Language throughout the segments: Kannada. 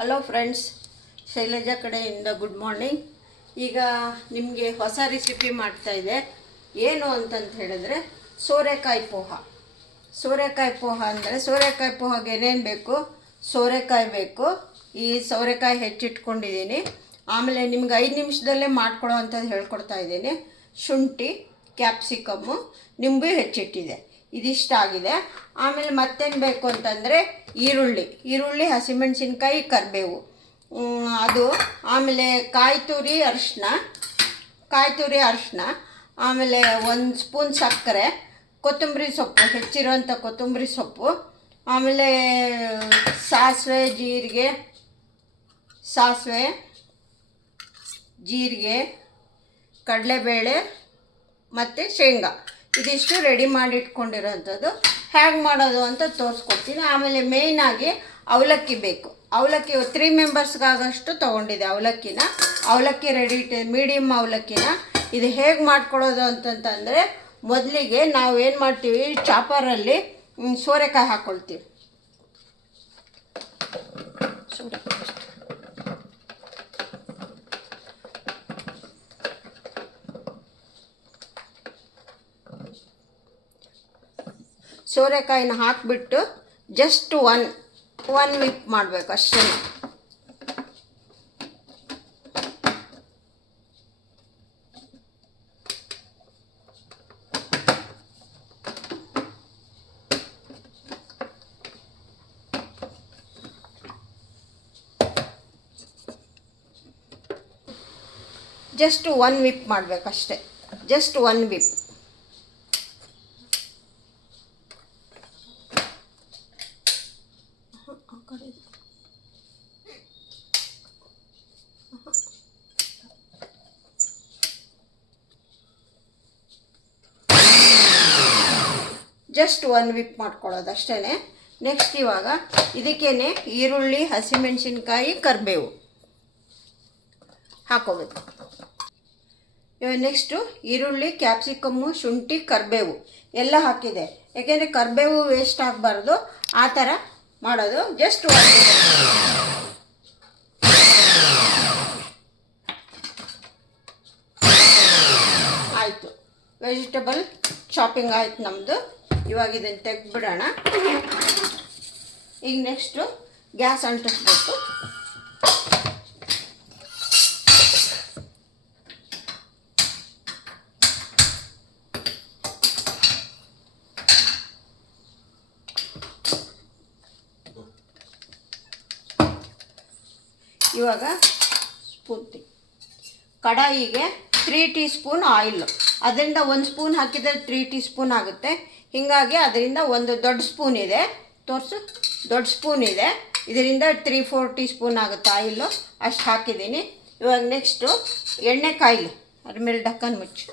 ಹಲೋ ಫ್ರೆಂಡ್ಸ್, ಶೈಲಜಾ ಕಡೆಯಿಂದ ಗುಡ್ ಮಾರ್ನಿಂಗ್. ಈಗ ನಿಮಗೆ ಹೊಸ ರೆಸಿಪಿ ಮಾಡ್ತಾಯಿದ್ದೆ. ಏನು ಅಂತಂತ ಹೇಳಿದ್ರೆ ಸೋರೆಕಾಯಿ ಪೋಹ. ಸೋರೆಕಾಯಿ ಪೋಹ ಅಂದರೆ ಸೋರೆಕಾಯಿ ಪೋಹಗೆ ಏನೇನು ಬೇಕು? ಸೋರೆಕಾಯಿ ಬೇಕು. ಈ ಸೋರೆಕಾಯಿ ಹೆಚ್ಚಿಟ್ಕೊಂಡಿದ್ದೀನಿ. ಆಮೇಲೆ ನಿಮ್ಗೆ 5 ನಿಮಿಷದಲ್ಲೇ ಮಾಡ್ಕೊಳ್ಳೋ ಅಂಥದ್ದು ಹೇಳ್ಕೊಡ್ತಾ ಇದ್ದೀನಿ. ಶುಂಠಿ, ಕ್ಯಾಪ್ಸಿಕಮ್ಮು, ನಿಂಬೆ ಹೆಚ್ಚಿಟ್ಟಿದೆ. ಇದಿಷ್ಟಾಗಿದೆ. ಆಮೇಲೆ ಮತ್ತೇನು ಬೇಕು ಅಂತಂದರೆ ಈರುಳ್ಳಿ, ಹಸಿಮೆಣಸಿನ್ಕಾಯಿ, ಕರಿಬೇವು ಅದು. ಆಮೇಲೆ ಕಾಯಿ ತುರಿ ಅರಿಶಿನ, ಆಮೇಲೆ 1 ಸ್ಪೂನ್ ಸಕ್ಕರೆ, ಕೊತ್ತಂಬರಿ ಸೊಪ್ಪು, ಹೆಚ್ಚಿರೋಂಥ ಕೊತ್ತಂಬರಿ ಸೊಪ್ಪು, ಆಮೇಲೆ ಸಾಸಿವೆ, ಜೀರಿಗೆ, ಕಡಲೆಬೇಳೆ ಮತ್ತು ಶೇಂಗಾ. ಇದಿಷ್ಟು ರೆಡಿ ಮಾಡಿಟ್ಕೊಂಡಿರೋಂಥದ್ದು. ಹೇಗೆ ಮಾಡೋದು ಅಂತ ತೋರಿಸ್ಕೊಡ್ತೀನಿ. ಆಮೇಲೆ ಮೇಯ್ನಾಗಿ ಅವಲಕ್ಕಿ ಬೇಕು. ಅವಲಕ್ಕಿ 3 ಮೆಂಬರ್ಸ್ಗಾಗಷ್ಟು ತೊಗೊಂಡಿದ್ದೆ. ಅವಲಕ್ಕಿ ರೆಡಿ ಮೀಡಿಯಮ್ ಅವಲಕ್ಕಿನ. ಇದು ಹೇಗೆ ಮಾಡ್ಕೊಳ್ಳೋದು ಅಂತಂತಂದರೆ, ಮೊದಲಿಗೆ ನಾವು ಏನು ಮಾಡ್ತೀವಿ, ಚಾಪರಲ್ಲಿ ಸೋರೆಕಾಯಿ ಹಾಕ್ಕೊಳ್ತೀವಿ. ಸೋರೆಕಾಯಿನ ಹಾಕಿಬಿಟ್ಟು ಜಸ್ಟ್ ಒನ್ ವಿಪ್ ಮಾಡಬೇಕು ಅಷ್ಟೇ. ಜಸ್ಟ್ 1 ವಿಪ್ ಮಾಡಬೇಕಷ್ಟೆ. Just 1 whip. ಜಸ್ಟ್ 1 ವಿಪ್ ಮಾಡ್ಕೊಳ್ಳೋದು ಅಷ್ಟೇ. ನೆಕ್ಸ್ಟ್ ಇವಾಗ ಇದಕ್ಕೇನೆ ಈರುಳ್ಳಿ, ಹಸಿಮೆಣಸಿನ್ಕಾಯಿ, ಕರಿಬೇವು ಹಾಕೋಬೇಕು. ಇವಾಗ ನೆಕ್ಸ್ಟು ಈರುಳ್ಳಿ, ಕ್ಯಾಪ್ಸಿಕಮ್ಮು, ಶುಂಠಿ, ಕರಿಬೇವು ಎಲ್ಲ ಹಾಕಿದೆ. ಯಾಕೆಂದರೆ ಕರಿಬೇವು ವೇಸ್ಟ್ ಆಗಬಾರ್ದು, ಆ ಥರ ಮಾಡೋದು. ಜಸ್ಟ್ 1 ಆಯಿತು. ವೆಜಿಟೇಬಲ್ ಚಾಪಿಂಗ್ ಆಯ್ತು ನಮ್ಮದು. ಇವಾಗ ಇದನ್ನು ತೆಗೆದ್ಬಿಡೋಣ. ಈಗ ನೆಕ್ಸ್ಟು ಗ್ಯಾಸ್ ಅಂಟಿಸ್ಬೇಕು. ಇವಾಗ ಕಡಾಯಿಗೆ 3 ಟೀ ಸ್ಪೂನ್ ಆಯಿಲ್. ಅದರಿಂದ 1 ಸ್ಪೂನ್ ಹಾಕಿದರೆ 3 ಟೀ ಸ್ಪೂನ್ ಆಗುತ್ತೆ. ಹೀಗಾಗಿ ಅದರಿಂದ ಒಂದು ದೊಡ್ಡ ಸ್ಪೂನ್ ಇದೆ, ದೊಡ್ಡ ಸ್ಪೂನ್ ಇದೆ. ಇದರಿಂದ 3-4 ಟೀ ಸ್ಪೂನ್ ಆಗುತ್ತೆ ಆಯಿಲು. ಅಷ್ಟು ಹಾಕಿದ್ದೀನಿ. ಇವಾಗ ನೆಕ್ಸ್ಟು ಎಣ್ಣೆ ಕಾಯಿಲಿ. ಅದ್ರ ಮೇಲೆ ಢಕ್ಕನ್ ಮುಚ್ಚು.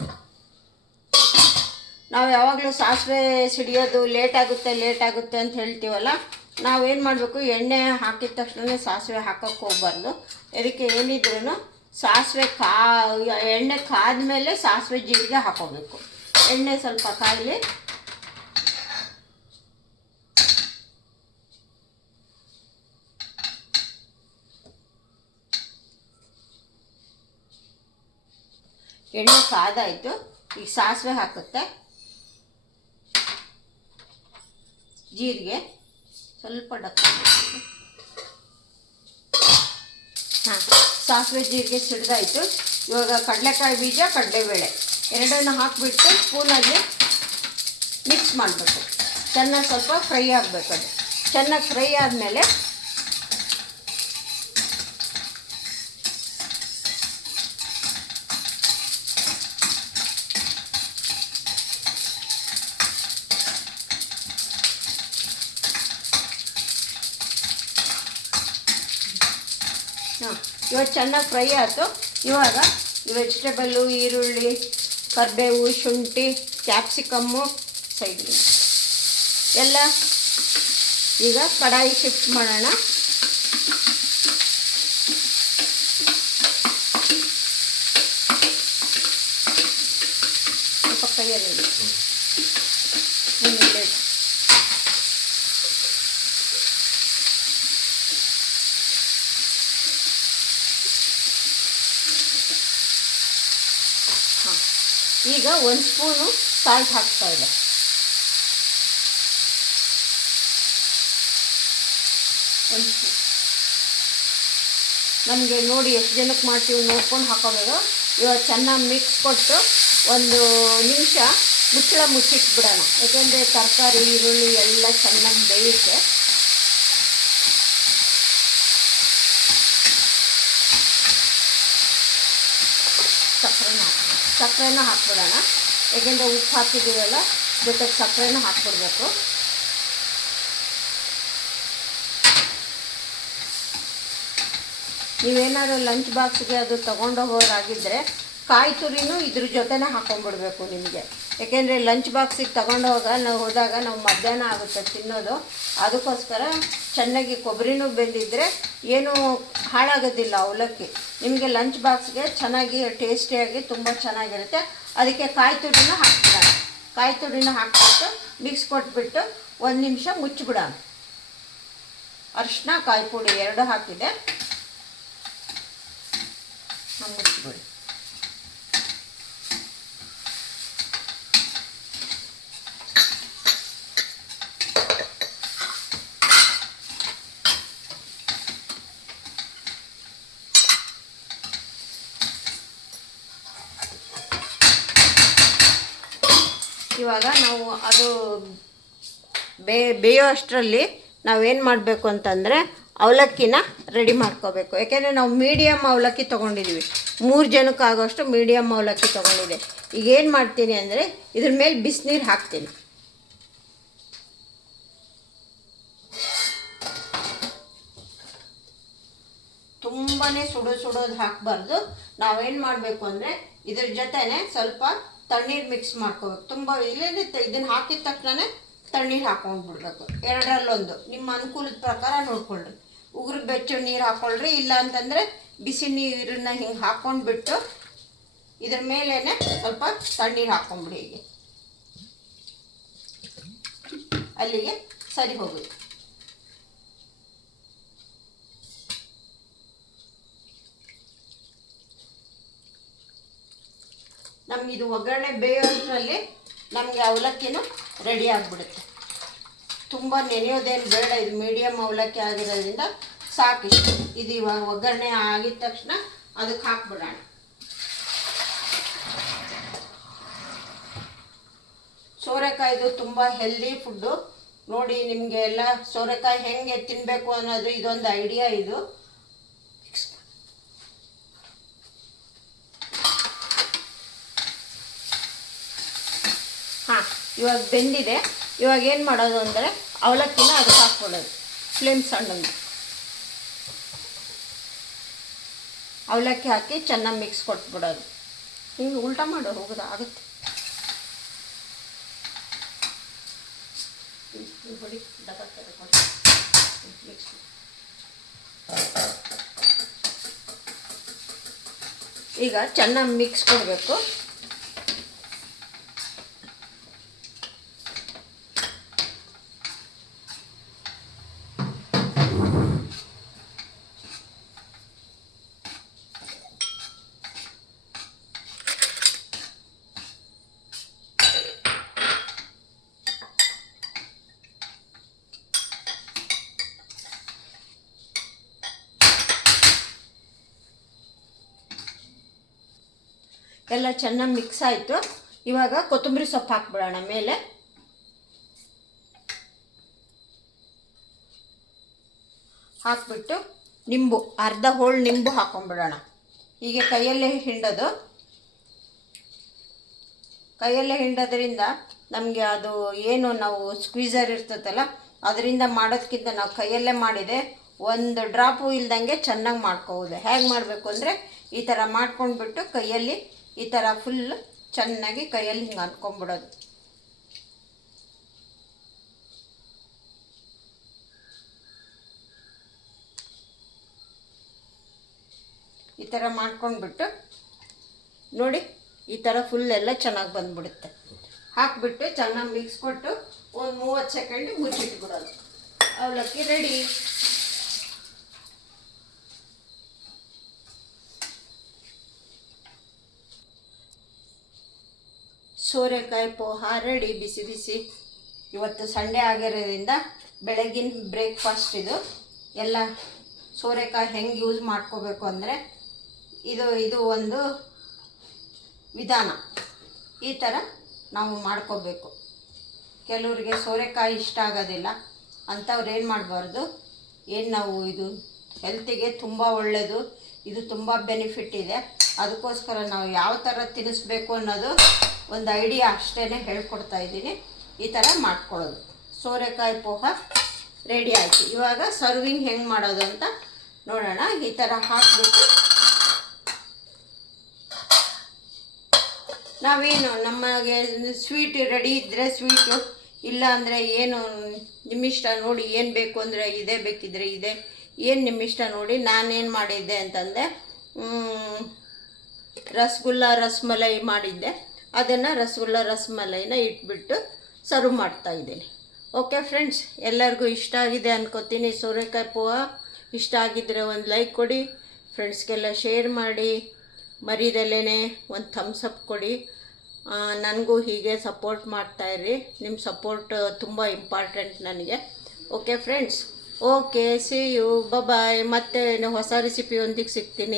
ನಾವು ಯಾವಾಗಲೂ ಸಾಸಿವೆ ಸಿಡಿಯೋದು ಲೇಟ್ ಆಗುತ್ತೆ ಅಂತ ಹೇಳ್ತೀವಲ್ಲ, ನಾವೇನು ಮಾಡಬೇಕು, ಎಣ್ಣೆ ಹಾಕಿದ ತಕ್ಷಣ ಸಾಸಿವೆ ಹಾಕೋಕ್ಕೆ ಹೋಗ್ಬಾರ್ದು. ಅದಕ್ಕೆ ಏನಿದ್ರೂ ಎಣ್ಣೆ ಕಾದ ಮೇಲೆ ಸಾಸಿವೆ ಜೀರಿಗೆ ಹಾಕೋಬೇಕು. ಎಣ್ಣೆ ಸ್ವಲ್ಪ ಕಾಯಲಿ. ಎಣ್ಣೆ ಕಾದಾಯಿತು. ಈಗ ಸಾಸಿವೆ ಹಾಕುತ್ತೆ, ಜೀರಿಗೆ ಸ್ವಲ್ಪ ಸಾಸಿವೆ ಜೀರಿಗೆ ಸಿಡ್ದಾಯಿತು. ಇವಾಗ ಕಡಲೆಕಾಯಿ ಬೀಜ, ಕಡಲೆಬೇಳೆ ಎರಡನ್ನು ಹಾಕಿಬಿಟ್ಟು ಸ್ಪೂನಲ್ಲಿ ಮಿಕ್ಸ್ ಮಾಡಬೇಕು. ಚೆನ್ನಾಗಿ ಸ್ವಲ್ಪ ಫ್ರೈ ಆಗಬೇಕು. ಅದು ಚೆನ್ನಾಗಿ ಫ್ರೈ ಆದಮೇಲೆ ಇವಾಗ ಚೆನ್ನಾಗಿ ಫ್ರೈ ಆಯಿತು. ಇವಾಗ ವೆಜಿಟೇಬಲ್ಲು, ಈರುಳ್ಳಿ, ಕರಿಬೇವು, ಶುಂಠಿ, ಕ್ಯಾಪ್ಸಿಕಮ್ಮು ಸೈಡಿಗೆ ಎಲ್ಲ ಈಗ ಕಡಾಯಿ ಶಿಫ್ಟ್ ಮಾಡೋಣ. ಸ್ವಲ್ಪ ಕೈಯಲ್ಲಿ ಸ್ಪೂನ್. ಈಗ 1 ಸ್ಪೂನು ಸಾಲ್ಟ್ ಹಾಕ್ತಾ ಇದೆ. ಒಂದು ಸ್ಪೂನ್ ನಮಗೆ ನೋಡಿ ಎಷ್ಟು ಜನಕ್ಕೆ ಮಾಡ್ತೀವಿ ನೋಡ್ಕೊಂಡು ಹಾಕೋಬೇಕು. ಇವಾಗ ಚೆನ್ನಾಗಿ ಮಿಕ್ಸ್ ಕೊಟ್ಟು 1 ನಿಮಿಷ ಮುಚ್ಚಳ ಮುಚ್ಚಿಟ್ಬಿಡೋಣ. ಯಾಕೆಂದರೆ ತರಕಾರಿ ಈರುಳ್ಳಿ ಎಲ್ಲ ಚೆನ್ನಾಗಿ ಬೇಯುತ್ತೆ. ಸಕ್ಕರೆನ ಹಾಕ್ಬಿಡೋಣ. ಯಾಕೆಂದರೆ ಉಪ್ಪು ಹಾಕಿದ್ದೀವಲ್ಲ, ಜೊತೆಗೆ ಸಕ್ಕರೆನೂ ಹಾಕ್ಬಿಡ್ಬೇಕು. ನೀವೇನಾದ್ರು ಲಂಚ್ ಬಾಕ್ಸ್ಗೆ ಅದು ತೊಗೊಂಡೋಗೋರಾಗಿದ್ದರೆ ಕಾಯಿ ತುರಿನೂ ಇದ್ರ ಜೊತೆನೇ ಹಾಕ್ಕೊಂಡ್ಬಿಡ್ಬೇಕು ನಿಮಗೆ. ಯಾಕೆಂದರೆ ಲಂಚ್ ಬಾಕ್ಸಿಗೆ ಹೋದಾಗ ನಾವು ಮಧ್ಯಾಹ್ನ ಆಗುತ್ತೆ ತಿನ್ನೋದು. ಅದಕ್ಕೋಸ್ಕರ ಚೆನ್ನಾಗಿ ಕೊಬ್ಬರಿನೂ ಬೆಂದಿದ್ದರೆ ಏನೂ ಹಾಳಾಗೋದಿಲ್ಲ ಅವಲಕ್ಕಿ. ನಿಮಗೆ ಲಂಚ್ ಬಾಕ್ಸ್ಗೆ ಚೆನ್ನಾಗಿ ಟೇಸ್ಟಿಯಾಗಿ ತುಂಬ ಚೆನ್ನಾಗಿರುತ್ತೆ. ಅದಕ್ಕೆ ಕಾಯಿ ತುರಿನ ಹಾಕ್ಬಿಡೋಣ. ಕಾಯಿ ತುರಿನ ಹಾಕ್ಬಿಟ್ಟು ಮಿಕ್ಸ್ ಕೊಟ್ಬಿಟ್ಟು 1 ನಿಮಿಷ ಮುಚ್ಚಿಬಿಡೋಣ. ಅರಿಶಿನ ಕಾಯಿ ಪುಡಿ 2 ಹಾಕಿದೆ, ಮುಚ್ಚಿಬಿಡಿ. ಇವಾಗ ನಾವು ಅದು ಬೇಯೋ ಅಷ್ಟರಲ್ಲಿ ನಾವೇನು ಮಾಡಬೇಕು ಅಂತಂದರೆ ಅವಲಕ್ಕಿನ ರೆಡಿ ಮಾಡ್ಕೋಬೇಕು. ಯಾಕೆಂದರೆ ನಾವು ಮೀಡಿಯಮ್ ಅವಲಕ್ಕಿ ತೊಗೊಂಡಿದ್ದೀವಿ, 3 ಜನಕ್ಕಾಗೋಷ್ಟು ಮೀಡಿಯಮ್ ಅವಲಕ್ಕಿ ತೊಗೊಂಡಿದೆ. ಈಗ ಏನು ಮಾಡ್ತೀನಿ ಅಂದರೆ ಇದ್ರ ಮೇಲೆ ಬಿಸಿನೀರು ಹಾಕ್ತೀನಿ. ತುಂಬಾ ಸುಡೋದು ಹಾಕಬಾರ್ದು. ನಾವೇನು ಮಾಡಬೇಕು ಅಂದರೆ ಇದ್ರ ಜೊತೆನೆ ಸ್ವಲ್ಪ ತಣ್ಣೀರು ಮಿಕ್ಸ್ ಮಾಡ್ಕೋಬೇಕು. ತುಂಬ ಇದನ್ನು ಹಾಕಿದ ತಕ್ಷಣ ತಣ್ಣೀರು ಹಾಕೊಂಡ್ಬಿಡ್ಬೇಕು. 2ರಲ್ಲೊಂದು ನಿಮ್ಮ ಅನುಕೂಲದ ಪ್ರಕಾರ ನೋಡ್ಕೊಳ್ರಿ. ಉಗುರು ಬೆಚ್ಚ ನೀರು ಹಾಕ್ಕೊಳ್ರಿ, ಇಲ್ಲ ಅಂತಂದರೆ ಬಿಸಿ ನೀರನ್ನು ಹಿಂಗೆ ಹಾಕ್ಕೊಂಡ್ಬಿಟ್ಟು ಇದ್ರ ಮೇಲೇ ಸ್ವಲ್ಪ ತಣ್ಣೀರು ಹಾಕ್ಕೊಂಬಿಡಿ. ಹೀಗೆ ಅಲ್ಲಿಗೆ ಸರಿ ಹೋಗುತ್ತೆ. ನಮಗಿದು ಒಗ್ಗರಣೆ ಬೇಯೋಷ್ಟರಲ್ಲಿ ನಮಗೆ ಅವಲಕ್ಕಿನೂ ರೆಡಿ ಆಗಿಬಿಡುತ್ತೆ. ತುಂಬ ನೆನೆಯೋದೇನು ಬೇಡ. ಇದು ಮೀಡಿಯಮ್ ಅವಲಕ್ಕಿ ಆಗಿರೋದ್ರಿಂದ ಸಾಕಿಷ್ಟು. ಇದು ಇವಾಗ ಒಗ್ಗರಣೆ ಆಗಿದ ತಕ್ಷಣ ಅದಕ್ಕೆ ಹಾಕ್ಬಿಡೋಣ. ಸೋರೆಕಾಯಿದು ತುಂಬ ಹೆಲ್ದಿ ಫುಡ್ಡು. ನೋಡಿ, ನಿಮಗೆ ಎಲ್ಲ ಸೋರೆಕಾಯಿ ಹೆಂಗೆ ತಿನ್ನಬೇಕು ಅನ್ನೋದು ಇದೊಂದು ಐಡಿಯಾ. ಇದು ಇವಾಗ ಬೆಂದಿದೆ. ಇವಾಗ ಏನು ಮಾಡೋದು ಅಂದರೆ ಅವಲಕ್ಕಿನ ಅದಕ್ಕೆ ಹಾಕ್ಕೊಳ್ಳೋದು. ಫ್ಲೇಮ್ ಸಣ್ಣದು ಅವಲಕ್ಕಿ ಹಾಕಿ ಚೆನ್ನಾಗಿ ಮಿಕ್ಸ್ ಕೊಟ್ಬಿಡೋದು. ಹಿಂಗೆ ಉಲ್ಟಾ ಮಾಡೋದು ಹೋಗೋದು ಆಗುತ್ತೆ. ಈಗ ಚೆನ್ನಾಗಿ ಮಿಕ್ಸ್ ಕೊಡಬೇಕು. ಎಲ್ಲ ಚೆನ್ನಾಗಿ ಮಿಕ್ಸ್ ಆಯಿತು. ಇವಾಗ ಕೊತ್ತಂಬರಿ ಸೊಪ್ಪು ಹಾಕ್ಬಿಡೋಣ ಮೇಲೆ. ಹಾಕ್ಬಿಟ್ಟು ನಿಂಬು, ಅರ್ಧ ಹೋಳು ನಿಂಬು ಹಾಕ್ಕೊಂಬಿಡೋಣ. ಹೀಗೆ ಕೈಯಲ್ಲೇ ಹಿಂಡೋದು. ಕೈಯಲ್ಲೇ ಹಿಂಡೋದ್ರಿಂದ ನಮಗೆ ಅದು ಏನು ನಾವು ಸ್ಕ್ವೀಸರ್ ಇರ್ತದಲ್ಲ, ಅದರಿಂದ ಮಾಡೋದಕ್ಕಿಂತ ನಾವು ಕೈಯಲ್ಲೇ ಮಾಡಿದೆ 1 ಡ್ರಾಪು ಇಲ್ದಂಗೆ ಚೆನ್ನಾಗಿ ಮಾಡ್ಕೋಬೋದು. ಹೇಗೆ ಮಾಡಬೇಕು ಅಂದರೆ ಈ ಥರ ಮಾಡ್ಕೊಂಡ್ಬಿಟ್ಟು ಕೈಯಲ್ಲಿ ಈ ಥರ ಫುಲ್ ಚೆನ್ನಾಗಿ ಕೈಯಲ್ಲಿ ಹಿಂಗೆ ಅಂದ್ಕೊಂಬಿಡೋದು. ಈ ಥರ ಮಾಡ್ಕೊಂಡ್ಬಿಟ್ಟು ನೋಡಿ, ಈ ಥರ ಫುಲ್ ಎಲ್ಲ ಚೆನ್ನಾಗಿ ಬಂದ್ಬಿಡುತ್ತೆ. ಹಾಕಿಬಿಟ್ಟು ಚೆನ್ನಾಗಿ ಮಿಕ್ಸ್ ಕೊಟ್ಟು ಒಂದು 30 ಸೆಕೆಂಡ್ ಮುಚ್ಚಿಟ್ಬಿಡೋದು. ಅವಲಕ್ಕಿ ರೆಡಿ. ಸೋರೆಕಾಯಿ ಪೋಹ ರೆಡಿ, ಬಿಸಿ ಬಿಸಿ. ಇವತ್ತು ಸಂಡೇ ಆಗಿರೋದ್ರಿಂದ ಬೆಳಗಿನ ಬ್ರೇಕ್ಫಾಸ್ಟ್ ಇದು. ಎಲ್ಲ ಸೋರೆಕಾಯಿ ಹೆಂಗೆ ಯೂಸ್ ಮಾಡ್ಕೋಬೇಕು ಅಂದರೆ ಇದು ಒಂದು ವಿಧಾನ. ಈ ಥರ ನಾವು ಮಾಡ್ಕೋಬೇಕು. ಕೆಲವರಿಗೆ ಸೋರೆಕಾಯಿ ಇಷ್ಟ ಆಗೋದಿಲ್ಲ, ಅಂಥವ್ರು ಏನು ಮಾಡಬಾರ್ದು, ನಾವು ಇದು ಹೆಲ್ತಿಗೆ ತುಂಬ ಒಳ್ಳೆಯದು, ಇದು ತುಂಬ ಬೆನಿಫಿಟ್ ಇದೆ. ಅದಕ್ಕೋಸ್ಕರ ನಾವು ಯಾವ ಥರ ತಿನ್ನಿಸ್ಬೇಕು ಅನ್ನೋದು ಒಂದು ಐಡಿಯಾ ಅಷ್ಟೇ ಹೇಳ್ಕೊಡ್ತಾ ಇದ್ದೀನಿ. ಈ ಥರ ಮಾಡ್ಕೊಳ್ಳೋದು. ಸೋರೆಕಾಯಿ ಪೋಹ ರೆಡಿ ಆಯಿತು. ಇವಾಗ ಸರ್ವಿಂಗ್ ಹೆಂಗೆ ಮಾಡೋದು ಅಂತ ನೋಡೋಣ. ಈ ಥರ ಹಾಕಿಬಿಟ್ಟು ನಾವೇನು ನಮಗೆ ಸ್ವೀಟ್ ರೆಡಿ ಇದ್ದರೆ ಸ್ವೀಟು, ಇಲ್ಲ ಅಂದರೆ ಏನು ನಿಮ್ಮಿಷ್ಟ ನೋಡಿ. ಏನು ಬೇಕು ಅಂದರೆ ಇದೇ ಬೇಕಿದ್ರೆ ಇದೆ, ಏನು ನಿಮ್ಮಿಷ್ಟ ನೋಡಿ. ನಾನೇನು ಮಾಡಿದ್ದೆ ಅಂತಂದರೆ ರಸಗುಲ್ಲ ರಸಮಲೈ ಮಾಡಿದ್ದೆ. ಅದನ್ನು ರಸಗುಲ್ಲ ರಸಮಲೈನ ಇಟ್ಬಿಟ್ಟು ಸರ್ವ್ ಮಾಡ್ತಾಯಿದ್ದೀನಿ. ಓಕೆ ಫ್ರೆಂಡ್ಸ್, ಎಲ್ಲರಿಗೂ ಇಷ್ಟ ಆಗಿದೆ ಅನ್ಕೋತೀನಿ ಸೋರೆಕಾಯಿ ಪೋಹ. ಇಷ್ಟ ಆಗಿದ್ದರೆ ಒಂದು ಲೈಕ್ ಕೊಡಿ, ಫ್ರೆಂಡ್ಸ್ಗೆಲ್ಲ ಶೇರ್ ಮಾಡಿ, ಮರಿದಲ್ಲೇ ಒಂದು ಥಮ್ಸಪ್ ಕೊಡಿ. ನನಗೂ ಹೀಗೆ ಸಪೋರ್ಟ್ ಮಾಡ್ತಾಯಿರಿ. ನಿಮ್ಮ ಸಪೋರ್ಟ್ ತುಂಬ ಇಂಪಾರ್ಟೆಂಟ್ ನನಗೆ. Okay friends, okay, see you, bye. ಮತ್ತೆ ಹೊಸ ರೆಸಿಪಿಯೊಂದಿಗೆ ಸಿಗ್ತೀನಿ.